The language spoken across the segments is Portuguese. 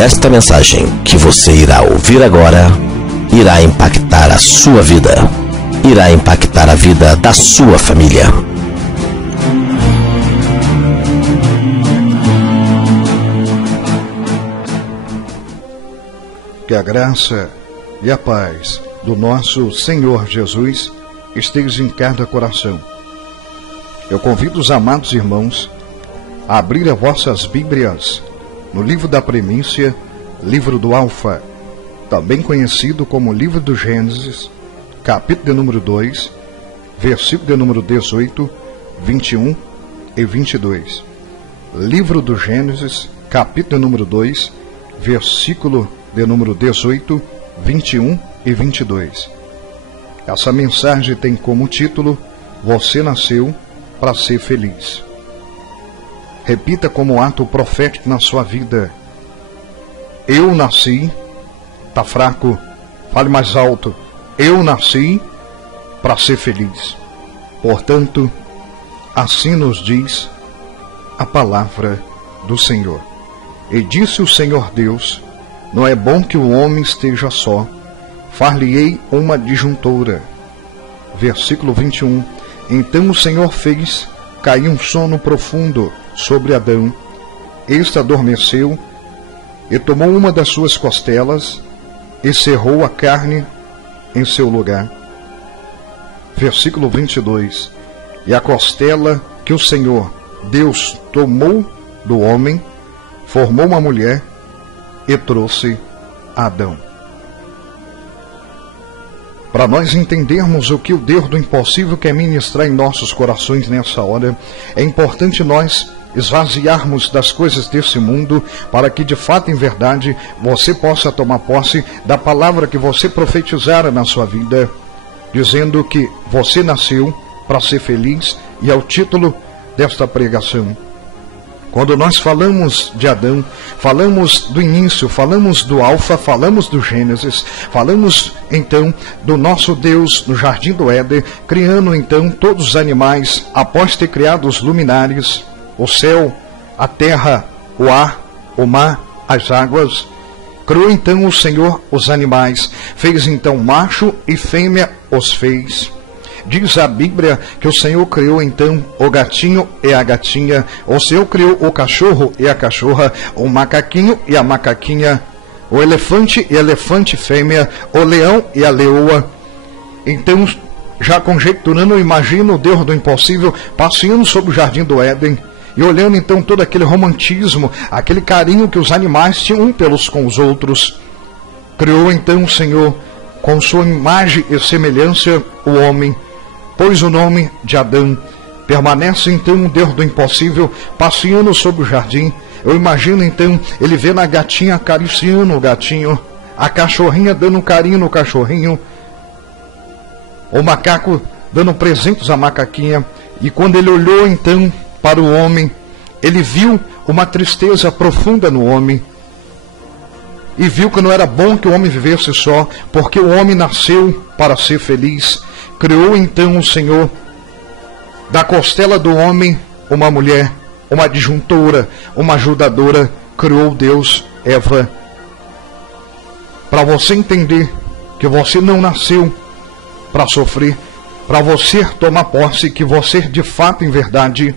Esta mensagem que você irá ouvir agora irá impactar a sua vida, irá impactar a vida da sua família. Que a graça e a paz do nosso Senhor Jesus esteja em cada coração. Eu convido os amados irmãos a abrir as vossas Bíblias no livro da Primícia, livro do Alfa, também conhecido como livro do Gênesis, capítulo de número 2, versículo de número 18, 21 e 22. Livro do Gênesis, capítulo de número 2, versículo de número 18, 21 e 22. Essa mensagem tem como título: Você nasceu para ser feliz. Repita como ato profético na sua vida: eu nasci. Tá fraco? Fale mais alto: eu nasci para ser feliz. Portanto, assim nos diz a palavra do Senhor. E disse o Senhor Deus: não é bom que o homem esteja só, far-lhe-ei uma disjuntora. Versículo 21. Então o Senhor fez cair um sono profundo sobre Adão. Este adormeceu e tomou uma das suas costelas e cerrou a carne em seu lugar. Versículo 22. E a costela que o Senhor Deus tomou do homem, formou uma mulher e trouxe a Adão. Para nós entendermos o que o Deus do impossível quer ministrar em nossos corações nessa hora, é importante nós esvaziarmos das coisas desse mundo, para que de fato, em verdade, você possa tomar posse da palavra que você profetizara na sua vida, dizendo que você nasceu para ser feliz, e é o título desta pregação. Quando nós falamos de Adão, falamos do início, falamos do Alfa, falamos do Gênesis, falamos então do nosso Deus no Jardim do Éden, criando então todos os animais, após ter criado os luminares, o céu, a terra, o ar, o mar, as águas. Criou então o Senhor os animais, fez então macho e fêmea os fez. Diz a Bíblia que o Senhor criou então o gatinho e a gatinha, o Senhor criou o cachorro e a cachorra, o macaquinho e a macaquinha, o elefante e a elefante fêmea, o leão e a leoa. Então, já conjecturando, eu imagino o Deus do impossível passeando sobre o Jardim do Éden e olhando então todo aquele romantismo, aquele carinho que os animais tinham um pelos com os outros. Criou então o Senhor com sua imagem e semelhança o homem, pôs o nome de Adão. Permanece então o Deus do impossível passeando sobre o jardim. Eu imagino então ele vendo a gatinha acariciando o gatinho, a cachorrinha dando um carinho no cachorrinho, o macaco dando presentes à macaquinha. E quando ele olhou então para o homem, ele viu uma tristeza profunda no homem, e viu que não era bom que o homem vivesse só, porque o homem nasceu para ser feliz. Criou então o Senhor da costela do homem uma mulher, uma disjuntora, uma ajudadora. Criou Deus Eva. Para você entender que você não nasceu para sofrer, para você tomar posse que você de fato, em verdade,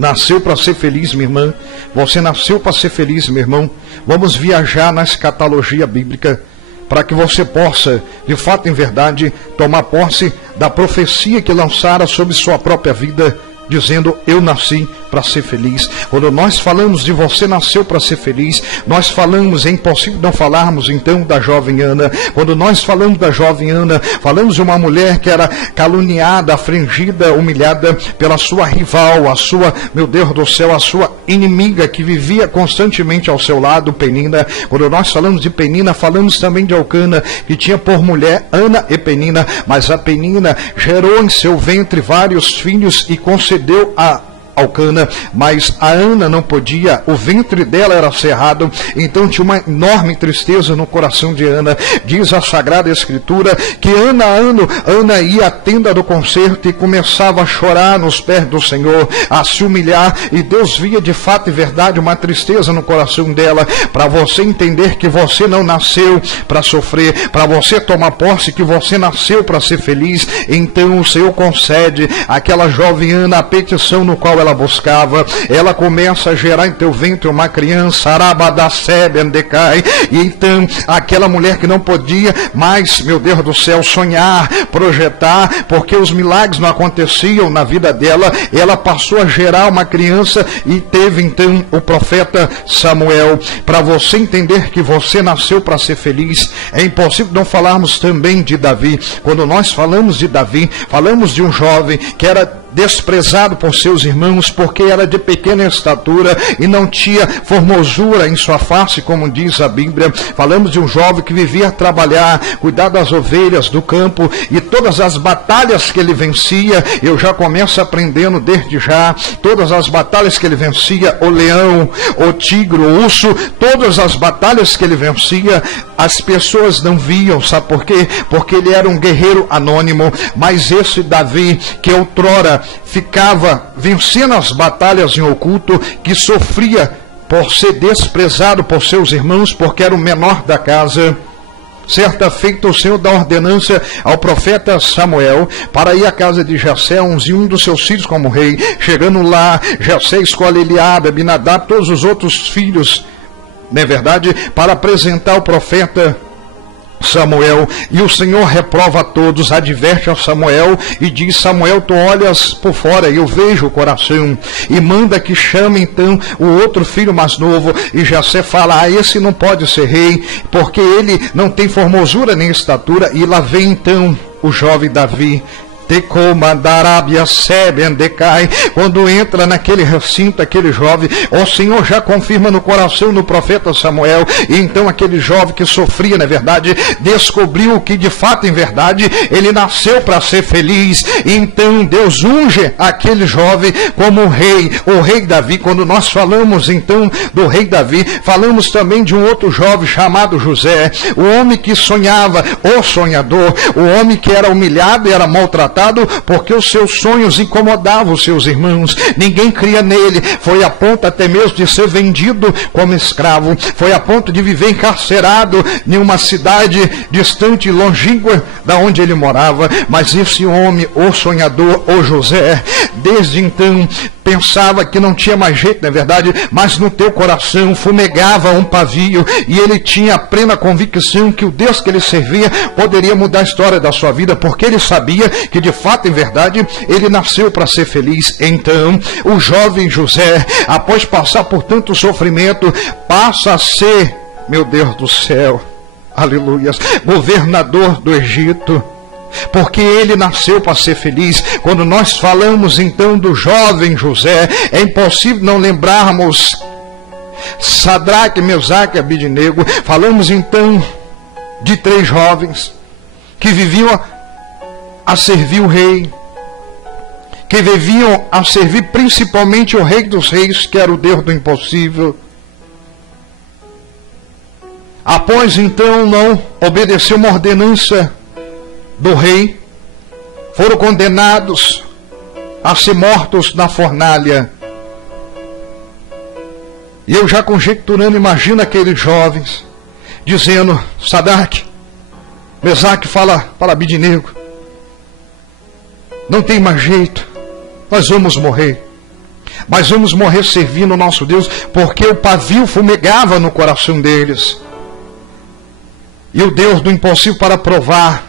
nasceu para ser feliz, minha irmã. Você nasceu para ser feliz, meu irmão. Vamos viajar na escatologia bíblica, para que você possa, de fato, em verdade, tomar posse da profecia que lançara sobre sua própria vida, dizendo: eu nasci para ser feliz. Quando nós falamos de você nasceu para ser feliz, nós falamos, é impossível não falarmos então da jovem Ana. Quando nós falamos da jovem Ana, falamos de uma mulher que era caluniada, afligida, humilhada pela sua rival, a sua, meu Deus do céu, a sua inimiga que vivia constantemente ao seu lado, Penina. Quando nós falamos de Penina, falamos também de Elcana, que tinha por mulher Ana e Penina, mas a Penina gerou em seu ventre vários filhos e concedeu a Alcana, mas a Ana não podia, o ventre dela era cerrado, então tinha uma enorme tristeza no coração de Ana. Diz a Sagrada Escritura que Ana ia à tenda do concerto e começava a chorar nos pés do Senhor, a se humilhar, e Deus via de fato e verdade uma tristeza no coração dela. Para você entender que você não nasceu para sofrer, para você tomar posse que você nasceu para ser feliz, então o Senhor concede àquela jovem Ana a petição no qual ela buscava. Ela começa a gerar em teu ventre uma criança, e então aquela mulher que não podia mais, meu Deus do céu, sonhar, projetar, porque os milagres não aconteciam na vida dela, ela passou a gerar uma criança e teve então o profeta Samuel. Para você entender que você nasceu para ser feliz, é impossível não falarmos também de Davi. Quando nós falamos de Davi, falamos de um jovem que era desprezado por seus irmãos porque era de pequena estatura e não tinha formosura em sua face, como diz a Bíblia. Falamos de um jovem que vivia a trabalhar, cuidar das ovelhas do campo, e todas as batalhas que ele vencia, eu já começo aprendendo desde já, todas as batalhas que ele vencia, o leão, o tigre, o urso, todas as batalhas que ele vencia, as pessoas não viam, sabe por quê? Porque ele era um guerreiro anônimo. Mas esse Davi, que outrora ficava vencendo as batalhas em oculto, que sofria por ser desprezado por seus irmãos, porque era o menor da casa. Certa feita o Senhor dá ordenança ao profeta Samuel para ir à casa de Jessé, unzir um dos seus filhos como rei. Chegando lá, Jessé escolhe Eliabe, Abinadab, todos os outros filhos, não é verdade, para apresentar o profeta Samuel. E o Senhor reprova a todos, adverte a Samuel e diz: Samuel, tu olhas por fora e eu vejo o coração, e manda que chame então o outro filho mais novo. E Jessé fala: esse não pode ser rei, porque ele não tem formosura nem estatura. E lá vem então o jovem Davi. Quando entra naquele recinto, aquele jovem, o Senhor já confirma no coração do profeta Samuel. E então aquele jovem que sofria, na verdade, descobriu que de fato, em verdade, ele nasceu para ser feliz. E então Deus unge aquele jovem como rei, o rei Davi. Quando nós falamos então do rei Davi, falamos também de um outro jovem chamado José, o homem que sonhava, o sonhador, o homem que era humilhado e era maltratado porque os seus sonhos incomodavam os seus irmãos. Ninguém cria nele. Foi a ponto até mesmo de ser vendido como escravo. Foi a ponto de viver encarcerado em uma cidade distante, longínqua da onde ele morava. Mas esse homem, o sonhador, o José, desde então pensava que não tinha mais jeito, não é verdade? Mas no teu coração fumegava um pavio, e ele tinha a plena convicção que o Deus que ele servia poderia mudar a história da sua vida, porque ele sabia que de fato, em verdade, ele nasceu para ser feliz. Então, o jovem José, após passar por tanto sofrimento, passa a ser, meu Deus do céu, aleluias, governador do Egito. Porque ele nasceu para ser feliz. Quando nós falamos então do jovem José, é impossível não lembrarmos Sadraque, Mesaque e Abidnego. Falamos então de 3 jovens que viviam a servir o rei, que viviam a servir principalmente o rei dos reis, que era o Deus do impossível. Após então não obedecer uma ordenança do rei, foram condenados a ser mortos na fornalha. E eu já conjecturando, imagino aqueles jovens dizendo: Sadraque, Mesaque, fala para Abidnego, não tem mais jeito, nós vamos morrer, mas vamos morrer servindo o nosso Deus, porque o pavio fumegava no coração deles. E o Deus do impossível, para provar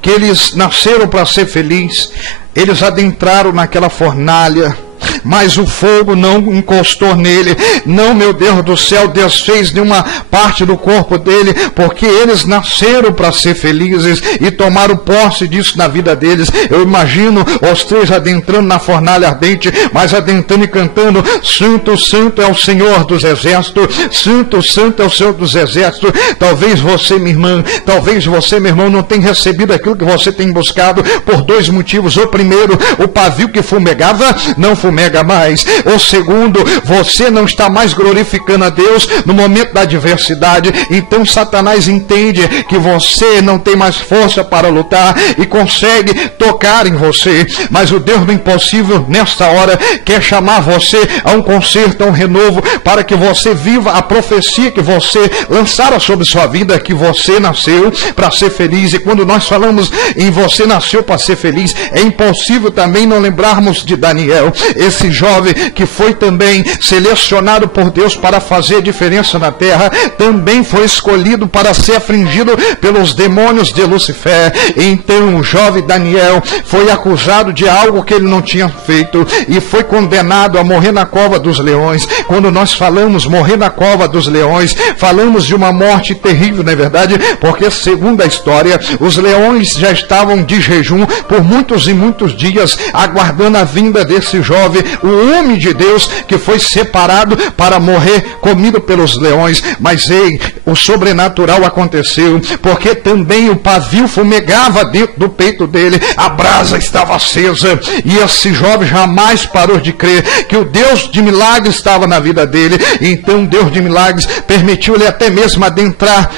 que eles nasceram para ser felizes, eles adentraram naquela fornalha, mas o fogo não encostou nele. Não, meu Deus do céu, desfez nenhuma parte do corpo dele, porque eles nasceram para ser felizes e tomaram posse disso na vida deles. Eu imagino os 3 adentrando na fornalha ardente, mas adentrando e cantando: Santo, Santo é o Senhor dos Exércitos, Santo, Santo é o Senhor dos Exércitos. Talvez você, minha irmã, talvez você, meu irmão, não tenha recebido aquilo que você tem buscado por 2 motivos. O primeiro, o pavio que fumegava não fumega pega mais. O segundo, você não está mais glorificando a Deus no momento da adversidade. Então Satanás entende que você não tem mais força para lutar e consegue tocar em você. Mas o Deus do impossível, nesta hora, quer chamar você a um conserto, a um renovo, para que você viva a profecia que você lançara sobre sua vida, que você nasceu para ser feliz. E quando nós falamos em você nasceu para ser feliz, é impossível também não lembrarmos de Daniel, esse jovem que foi também selecionado por Deus para fazer diferença na terra, também foi escolhido para ser afligido pelos demônios de Lucifer. Então o jovem Daniel foi acusado de algo que ele não tinha feito e foi condenado a morrer na cova dos leões. Quando nós falamos morrer na cova dos leões, falamos de uma morte terrível, não é verdade? Porque segundo a história, os leões já estavam de jejum por muitos e muitos dias, aguardando a vinda desse jovem, o homem de Deus que foi separado para morrer comido pelos leões. Mas ei, o sobrenatural aconteceu, porque também o pavio fumegava dentro do peito dele, a brasa estava acesa, e esse jovem jamais parou de crer que o Deus de milagres estava na vida dele. Então Deus de milagres permitiu ele até mesmo adentrar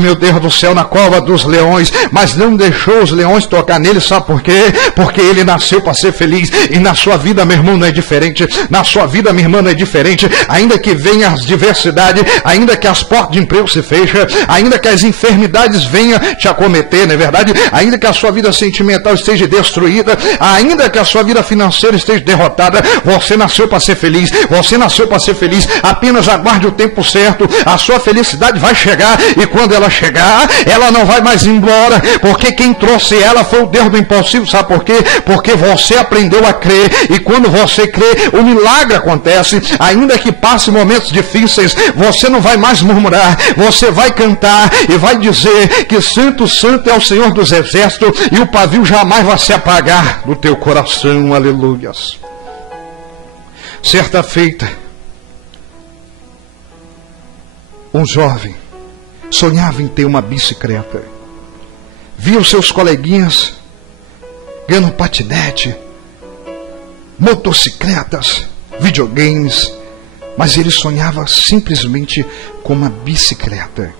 meu Deus do céu, na cova dos leões, mas não deixou os leões tocar nele. Sabe por quê? Porque ele nasceu para ser feliz. E na sua vida, meu irmão, não é diferente. Na sua vida, minha irmã, não é diferente. Ainda que venham as diversidades, ainda que as portas de emprego se fechem, ainda que as enfermidades venham te acometer, não é verdade? Ainda que a sua vida sentimental esteja destruída, ainda que a sua vida financeira esteja derrotada, você nasceu para ser feliz. Você nasceu para ser feliz. Apenas aguarde o tempo certo. A sua felicidade vai chegar, e quando ela chegar, ela não vai mais embora, porque quem trouxe ela foi o Deus do impossível. Sabe por quê? Porque você aprendeu a crer, e quando você crê, o milagre acontece. Ainda que passe momentos difíceis, você não vai mais murmurar, você vai cantar e vai dizer que santo, santo é o Senhor dos exércitos, e o pavio jamais vai se apagar do teu coração. Aleluias. Certa feita, um jovem sonhava em ter uma bicicleta. Via os seus coleguinhas ganhando patinete, motocicletas, videogames, mas ele sonhava simplesmente com uma bicicleta.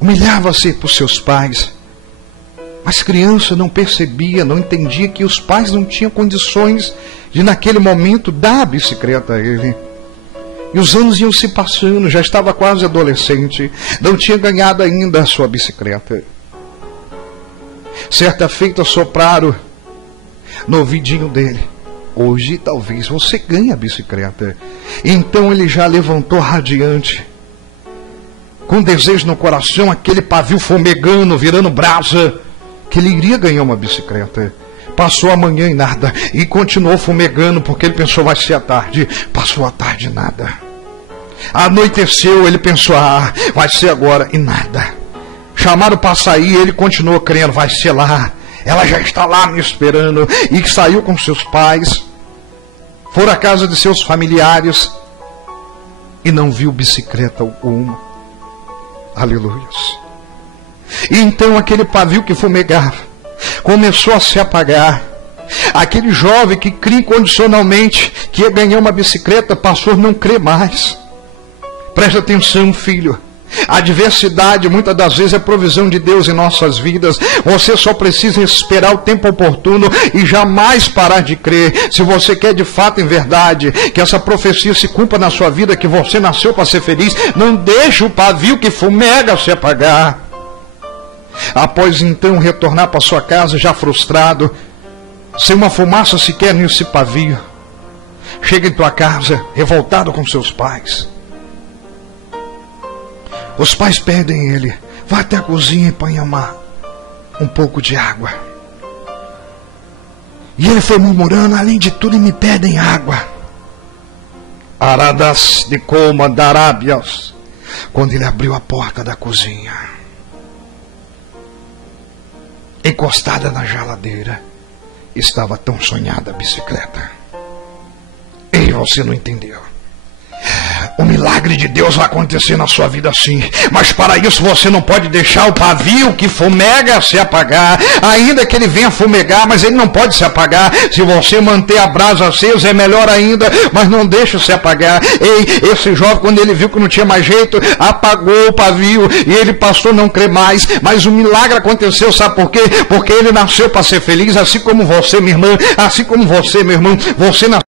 Humilhava-se por seus pais, mas criança não percebia, não entendia que os pais não tinham condições de naquele momento dar a bicicleta a ele. E os anos iam se passando, já estava quase adolescente, não tinha ganhado ainda a sua bicicleta. Certa feita sopraram no ouvidinho dele: hoje talvez você ganhe a bicicleta. Então ele já levantou radiante, com desejo no coração, aquele pavio fumegando, virando brasa, que ele iria ganhar uma bicicleta. Passou a manhã e nada, e continuou fumegando, porque ele pensou, vai ser a tarde. Passou a tarde e nada. Anoiteceu, ele pensou, vai ser agora, e nada. Chamaram para sair, ele continuou crendo, vai ser lá. Ela já está lá me esperando. E saiu com seus pais, foram à casa de seus familiares, e não viu bicicleta alguma. Aleluias. E então aquele pavio que fumegava começou a se apagar. Aquele jovem que cria incondicionalmente que ia ganhar uma bicicleta passou a não crer mais. Preste atenção, filho. A adversidade muitas das vezes é provisão de Deus em nossas vidas. Você só precisa esperar o tempo oportuno e jamais parar de crer. Se você quer de fato, em verdade, que essa profecia se cumpra na sua vida, que você nasceu para ser feliz, não deixe o pavio que fumega se apagar. Após então retornar para sua casa já frustrado, sem uma fumaça sequer nesse pavio, chega em tua casa revoltado com seus pais. Os pais pedem ele: vá até a cozinha e ponha um pouco de água. E ele foi murmurando: além de tudo me pedem água. Aradas de Coma da Arábias. Quando ele abriu a porta da cozinha, encostada na geladeira, estava tão sonhada a bicicleta. E você não entendeu. O milagre de Deus vai acontecer na sua vida sim, mas para isso você não pode deixar o pavio que fumega se apagar, ainda que ele venha fumegar, mas ele não pode se apagar. Se você manter a brasa acesa é melhor ainda, mas não deixa se apagar. Ei, esse jovem, quando ele viu que não tinha mais jeito, apagou o pavio e ele passou a não crer mais, mas o milagre aconteceu, sabe por quê? Porque ele nasceu para ser feliz, assim como você, minha irmã, assim como você, meu irmão, você nasceu